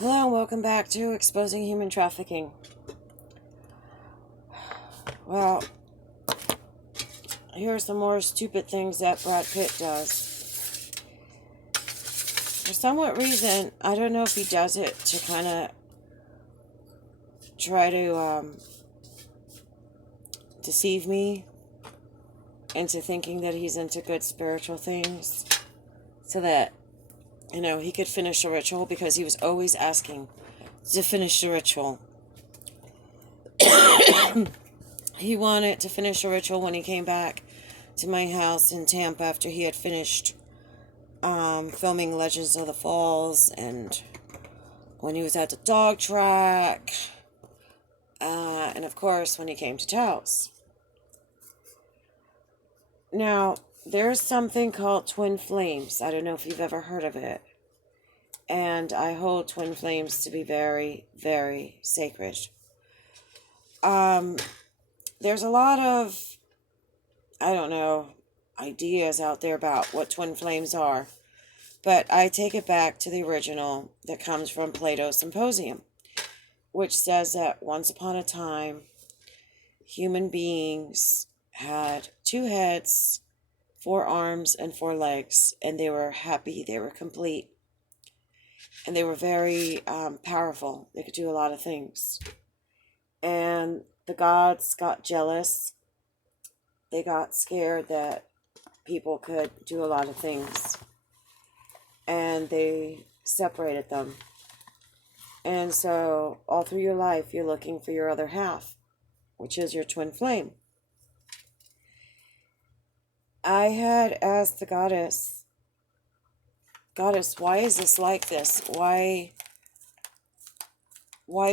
Hello and welcome back to Exposing Human Trafficking. Well, here are some more stupid things that Brad Pitt does. For some reason, I don't know if he does it to kind of try to deceive me into thinking that he's into good spiritual things so that, he could finish the ritual, because he was always asking to finish the ritual. He wanted to finish the ritual when he came back to my house in Tampa after he had finished filming Legends of the Falls, and when he was at the dog track, and of course when he came to Taos. Now, there's something called twin flames. I don't know if you've ever heard of it. And I hold twin flames to be very, very sacred. There's a lot of, ideas out there about what twin flames are. But I take it back to the original that comes from Plato's Symposium, which says that once upon a time, human beings had 2 heads, 4 arms, and 4 legs, and they were happy, they were complete, and they were very powerful. They could do a lot of things. And the gods got jealous. They got scared that people could do a lot of things, and they separated them. And so all through your life, you're looking for your other half, which is your twin flame. I had asked the goddess, why is this like this? Why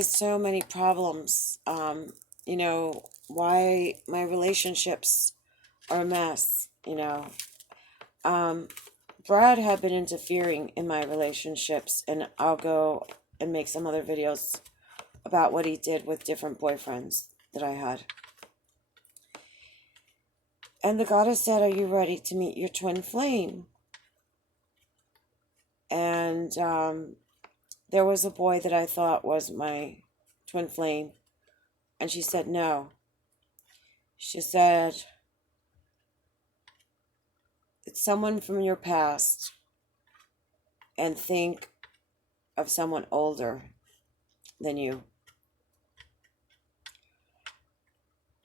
so many problems? Why my relationships are a mess, Brad had been interfering in my relationships, and I'll go and make some other videos about what he did with different boyfriends that I had. And the goddess said, are you ready to meet your twin flame? And there was a boy that I thought was my twin flame, and she said no. She said, it's someone from your past, and think of someone older than you.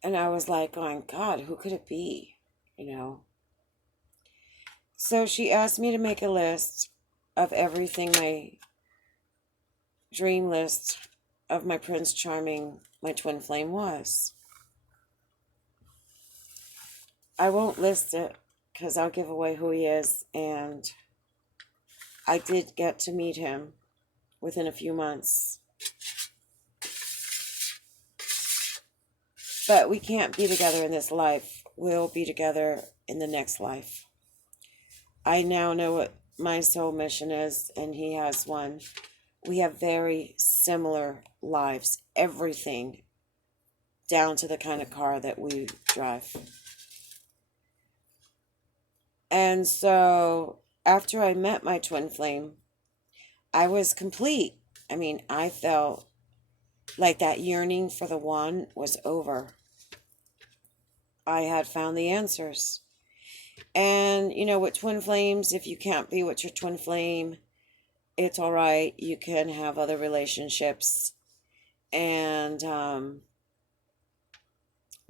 And I was like going, God, who could it be? So she asked me to make a list of everything, my dream list of my Prince Charming, my twin flame was. I won't list it because I'll give away who he is, and I did get to meet him within a few months. But we can't be together in this life. We'll be together in the next life. I now know what my soul mission is, and he has one. We have very similar lives. Everything, down to the kind of car that we drive. And so, after I met my twin flame, I was complete. I felt like that yearning for the one was over. I had found the answers. And, with twin flames, if you can't be with your twin flame, it's all right. You can have other relationships. And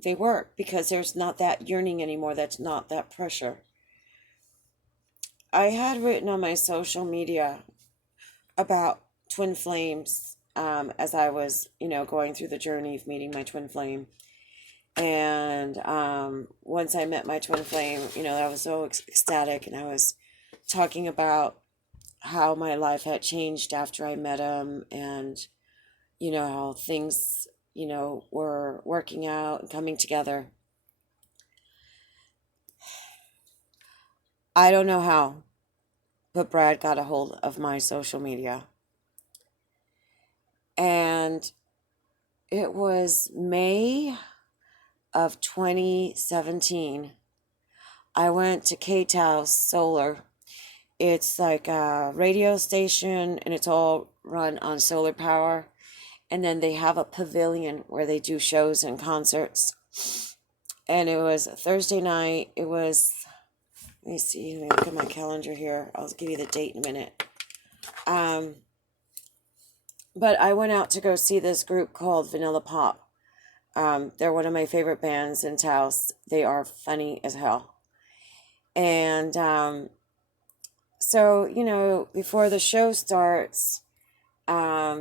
they work because there's not that yearning anymore. That's not that pressure. I had written on my social media about twin flames as I was, going through the journey of meeting my twin flame. And once I met my twin flame, I was so ecstatic, and I was talking about how my life had changed after I met him, and, how things, were working out and coming together. I don't know how, but Brad got a hold of my social media. And it was May of 2017. I went to Taos Solar. It's like a radio station, and it's all run on solar power. And then they have a pavilion where they do shows and concerts. And it was Thursday night. It was, let me see, let me look at my calendar here. I'll give you the date in a minute. But I went out to go see this group called Vanilla Pop. They're one of my favorite bands in Taos. They are funny as hell. And so, before the show starts, it's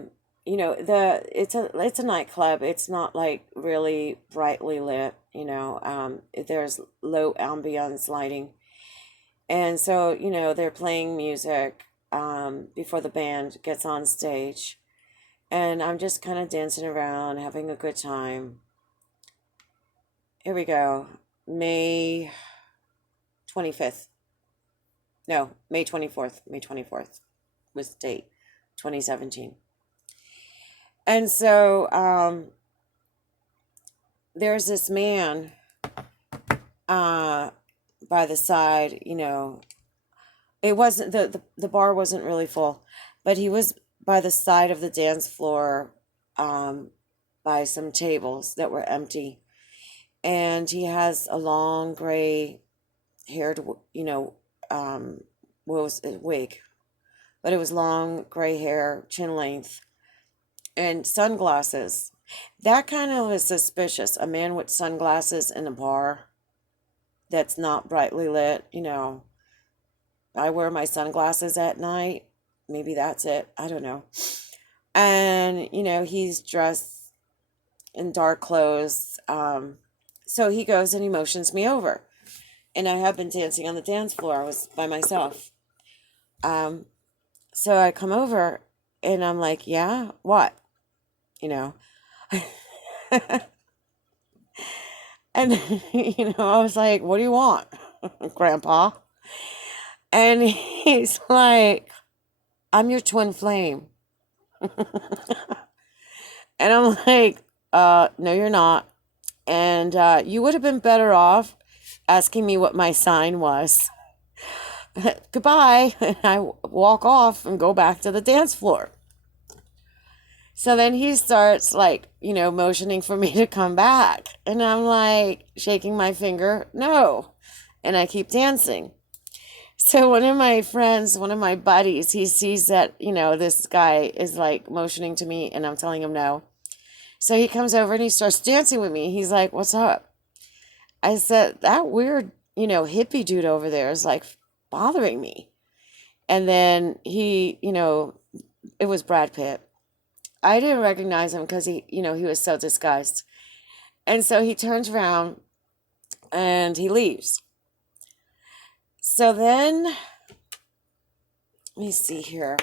a nightclub. It's not like really brightly lit, there's low ambience lighting. And so, they're playing music before the band gets on stage. And I'm just kind of dancing around, having a good time. Here we go. May 25th. No, May 24th. May 24th was the date. 2017. And so there's this man by the side, it wasn't, the bar wasn't really full, but he was by the side of the dance floor by some tables that were empty. And he has a long gray haired, was a wig, but it was long gray hair, chin length, and sunglasses. That kind of was suspicious. A man with sunglasses in a bar that's not brightly lit, I wear my sunglasses at night. Maybe that's it. I don't know. And, he's dressed in dark clothes. So he goes and he motions me over. And I have been dancing on the dance floor. I was by myself. So I come over and I'm like, yeah, what? And, I was like, what do you want, Grandpa? And he's like, I'm your twin flame. And I'm like, no, you're not. And you would have been better off asking me what my sign was. Goodbye. And I walk off and go back to the dance floor. So then he starts motioning for me to come back. And I'm like shaking my finger, no. And I keep dancing. So one of my friends, one of my buddies, he sees that, this guy is motioning to me and I'm telling him no. So he comes over and he starts dancing with me. He's like, what's up? I said, that weird, hippie dude over there is bothering me. And then he, it was Brad Pitt. I didn't recognize him because he was so disguised. And so he turns around and he leaves. So then, let me see here.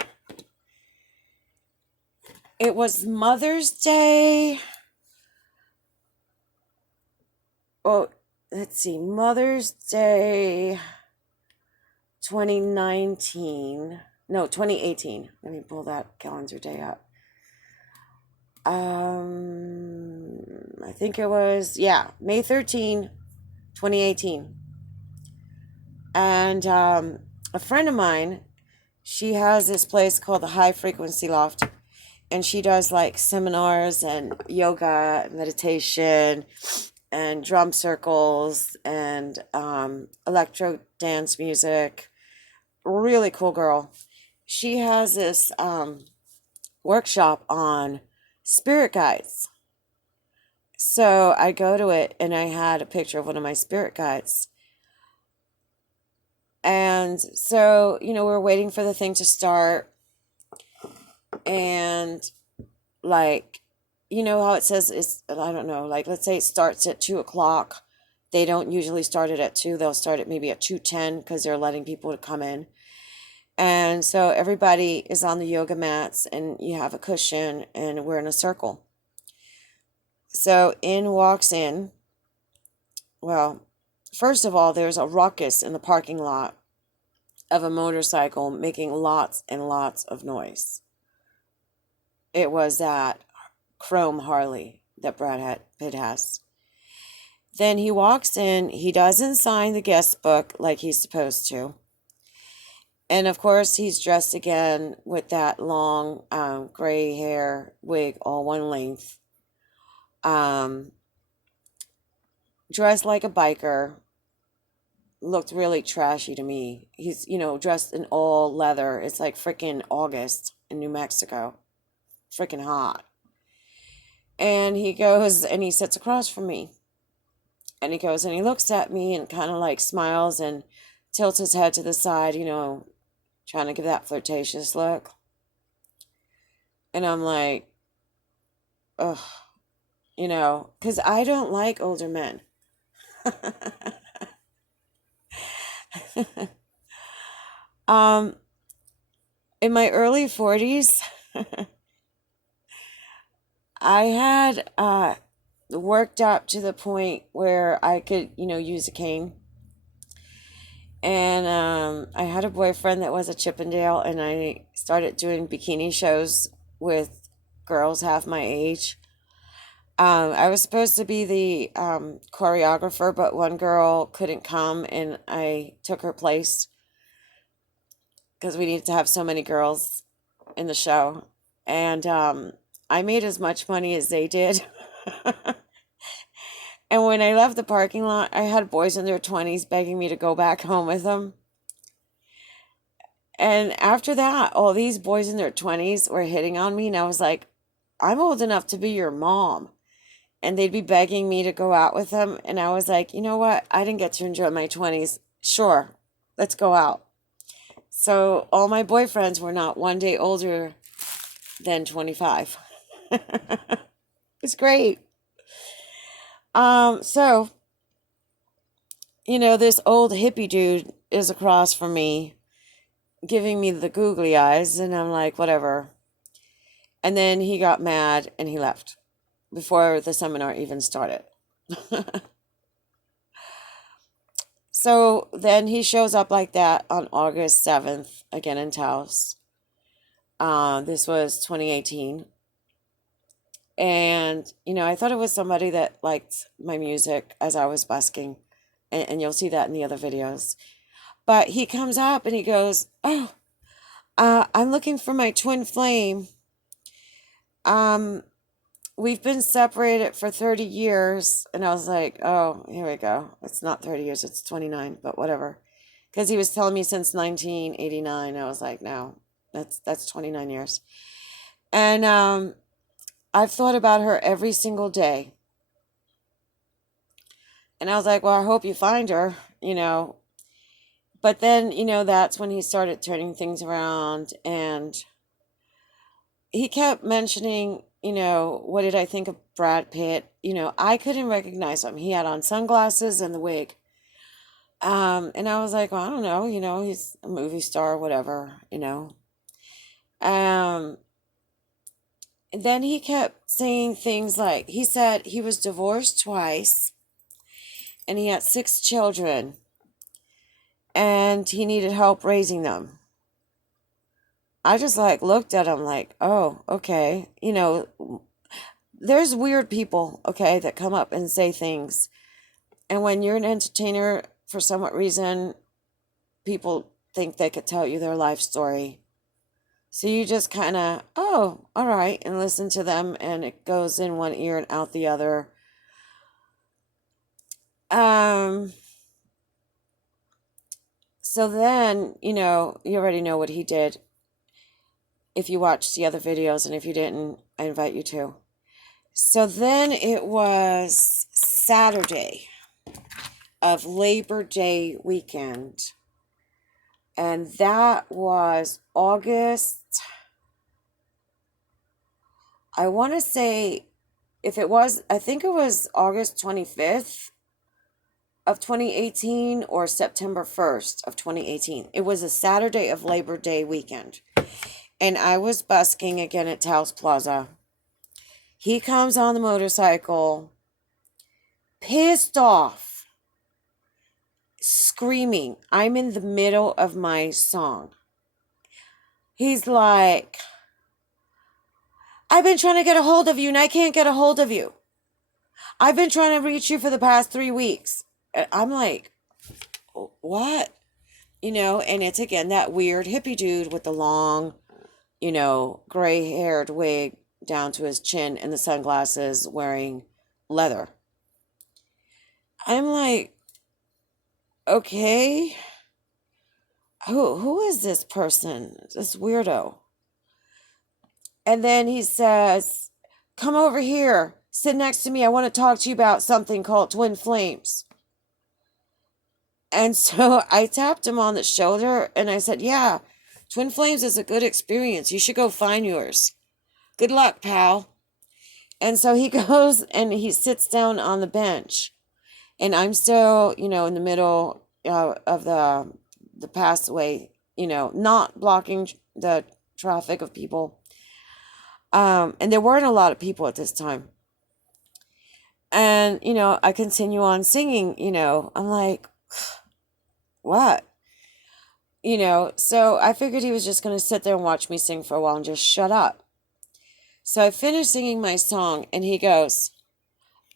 It was Mother's Day. Oh, let's see. Mother's Day 2019. No, 2018. Let me pull that calendar day up. I think it was, May 13, 2018. And a friend of mine, she has this place called the High Frequency Loft. And she does seminars and yoga, meditation, and drum circles, and electro dance music. Really cool girl. She has this workshop on spirit guides. So I go to it and I had a picture of one of my spirit guides. And so, we're waiting for the thing to start. And how it says it's, I don't know, let's say it starts at 2:00. They don't usually start it at 2. They'll start it maybe at 2:10 because they're letting people to come in. And so everybody is on the yoga mats and you have a cushion and we're in a circle. So walks in. Well, first of all, there's a ruckus in the parking lot of a motorcycle making lots and lots of noise. It was that chrome Harley that Brad Pitt has. Then he walks in. He doesn't sign the guest book like he's supposed to. And of course, he's dressed again with that long gray hair wig, all one length. Um, Dressed like a biker, looked really trashy to me. He's, dressed in all leather. It's like freaking August in New Mexico. Freaking hot. And he goes and he sits across from me. And he goes and he looks at me and kind of like smiles and tilts his head to the side, trying to give that flirtatious look. And I'm like, ugh, because I don't like older men. um, in my early 40s, I had worked up to the point where I could, use a cane. And I had a boyfriend that was a Chippendale, and I started doing bikini shows with girls half my age. I was supposed to be the choreographer, but one girl couldn't come, and I took her place because we needed to have so many girls in the show. And I made as much money as they did. And when I left the parking lot, I had boys in their 20s begging me to go back home with them. And after that, all these boys in their 20s were hitting on me, and I was like, I'm old enough to be your mom. And they'd be begging me to go out with them. And I was like, you know what? I didn't get to enjoy my 20s. Sure, let's go out. So all my boyfriends were not one day older than 25. It's great. So, this old hippie dude is across from me giving me the googly eyes, and I'm like, whatever. And then he got mad and he left before the seminar even started. So then he shows up like that on August 7th, again in Taos. This was 2018. And, I thought it was somebody that liked my music as I was busking. And you'll see that in the other videos. But he comes up and he goes, oh, I'm looking for my twin flame. We've been separated for 30 years. And I was like, oh, here we go. It's not 30 years, it's 29, but whatever. Because he was telling me since 1989. I was like, no, that's 29 years. And I've thought about her every single day. And I was like, well, I hope you find her, But then, that's when he started turning things around, and he kept mentioning, what did I think of Brad Pitt? I couldn't recognize him. He had on sunglasses and the wig. And I was like, well, I don't know, he's a movie star, whatever, Um, and then he kept saying things like, he said he was divorced twice and he had 6 children and he needed help raising them. I just like looked at him like, oh, okay. There's weird people, okay, that come up and say things. And when you're an entertainer, for some reason, people think they could tell you their life story. So you just kind of, oh, all right, and listen to them, and it goes in one ear and out the other. So then, you already know what he did. If you watched the other videos, and if you didn't, I invite you to. So then it was Saturday of Labor Day weekend. And that was August. I want to say, I think it was August 25th of 2018 or September 1st of 2018. It was a Saturday of Labor Day weekend. And I was busking again at Taos Plaza. He comes on the motorcycle, pissed off, screaming. I'm in the middle of my song. He's like, I've been trying to get a hold of you and I can't get a hold of you. I've been trying to reach you for the past 3 weeks. I'm like, what? and it's again that weird hippie dude with the long, gray haired wig down to his chin and the sunglasses wearing leather. I'm like, okay, who is this person? This weirdo. And then he says, come over here, sit next to me. I want to talk to you about something called twin flames. And so I tapped him on the shoulder and I said, yeah, twin flames is a good experience. You should go find yours. Good luck, pal. And so he goes and he sits down on the bench. And I'm still, in the middle of the passway, not blocking the traffic of people. And there weren't a lot of people at this time. And, I continue on singing, I'm like, what? So I figured he was just going to sit there and watch me sing for a while and just shut up. So I finished singing my song and he goes,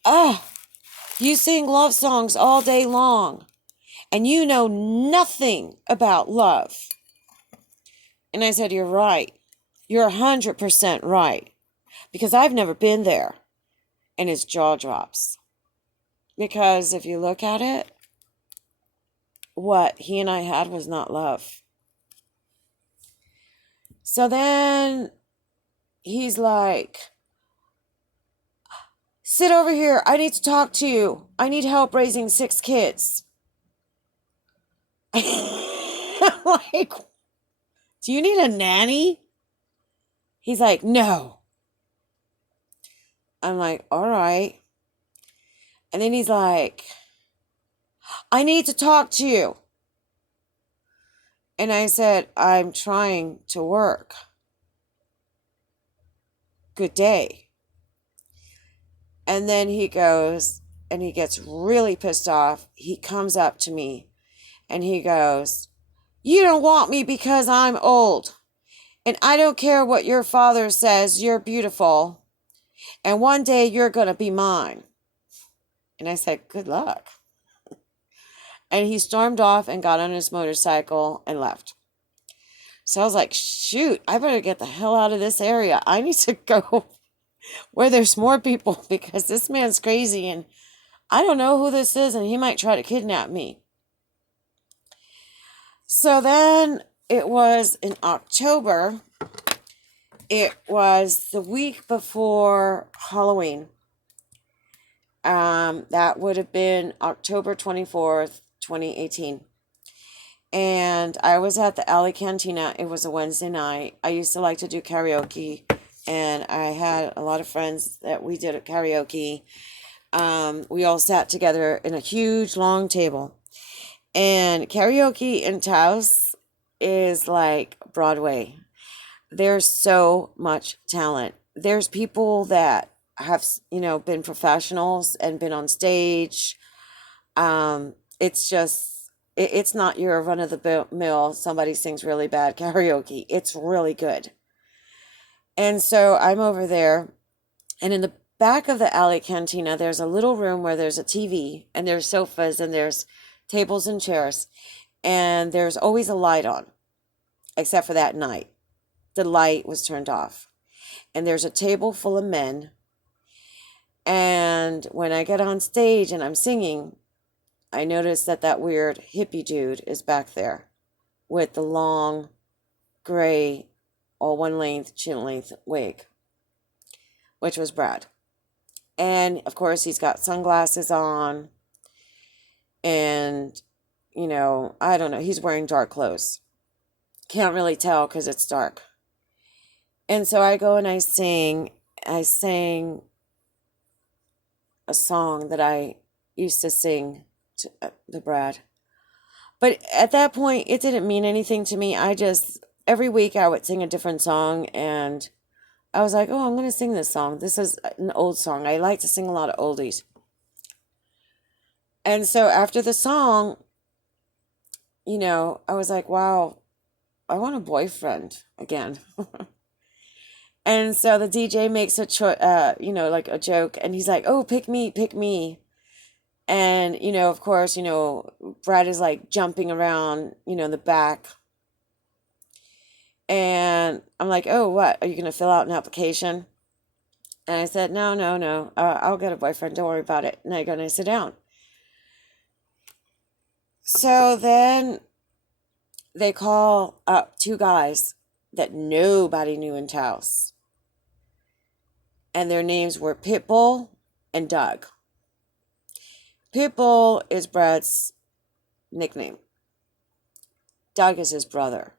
oh, you sing love songs all day long and you know nothing about love. And I said, you're right. You're 100% right. Because I've never been there. And his jaw drops. Because if you look at it, what he and I had was not love. So then he's like, sit over here. I need to talk to you. I need help raising 6 kids. I'm like, do you need a nanny? He's like, no. I'm like, all right. And then he's like, I need to talk to you. And I said, I'm trying to work. Good day. And then he goes and he gets really pissed off. He comes up to me and he goes, you don't want me because I'm old. And I don't care what your father says. You're beautiful. And one day you're going to be mine. And I said, good luck. And he stormed off and got on his motorcycle and left. So I was like, shoot, I better get the hell out of this area. I need to go where there's more people because this man's crazy and I don't know who this is and he might try to kidnap me. So then it was in October. It was the week before Halloween. That would have been October 24th, 2018. And I was at the Alley Cantina. It was a Wednesday night. I used to like to do karaoke. And I had a lot of friends that we did at karaoke. We all sat together in a huge, long table. And karaoke in Taos is like Broadway. There's so much talent. There's people that have, been professionals and been on stage. It's just, it's not your run of the mill, somebody sings really bad karaoke. It's really good. And so I'm over there, and in the back of the Alley Cantina, there's a little room where there's a TV, and there's sofas, and there's tables and chairs, and there's always a light on, except for that night. The light was turned off. And there's a table full of men. And when I get on stage and I'm singing, I notice that weird hippie dude is back there with the long, gray, all one length, chin length wig, which was Brad. And of course, he's got sunglasses on. And, I don't know, he's wearing dark clothes. Can't really tell because it's dark. And so I go and I sang a song that I used to sing to Brad. But at that point, it didn't mean anything to me. Every week I would sing a different song and I was like, oh, I'm going to sing this song. This is an old song. I like to sing a lot of oldies. And so after the song, I was like, wow, I want a boyfriend again. And so the DJ makes like a joke, and he's like, "Oh, pick me, pick me." And, of course, Brad is like jumping around, in the back. And I'm like, oh, what? Are you going to fill out an application? And I said, no, no, no. I'll get a boyfriend. Don't worry about it. And I go and I sit down. So then they call up two guys that nobody knew in Taos. And their names were Pitbull and Doug. Pitbull is Brad's nickname. Doug is his brother.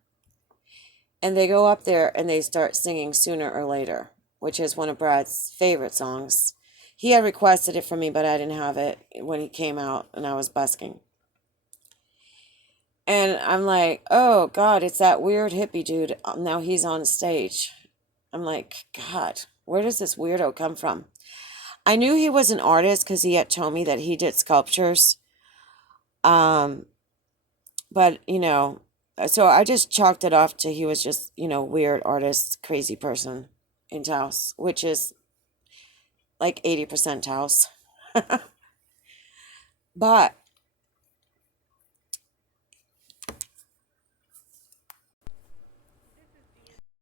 And they go up there and they start singing Sooner or Later, which is one of Brad's favorite songs. He had requested it from me, but I didn't have it when he came out and I was busking. And I'm like, oh, God, it's that weird hippie dude. Now he's on stage. I'm like, God, where does this weirdo come from? I knew he was an artist because he had told me that he did sculptures. Um, but, so I just chalked it off to he was just, weird artist, crazy person in Taos, which is like 80% Taos. But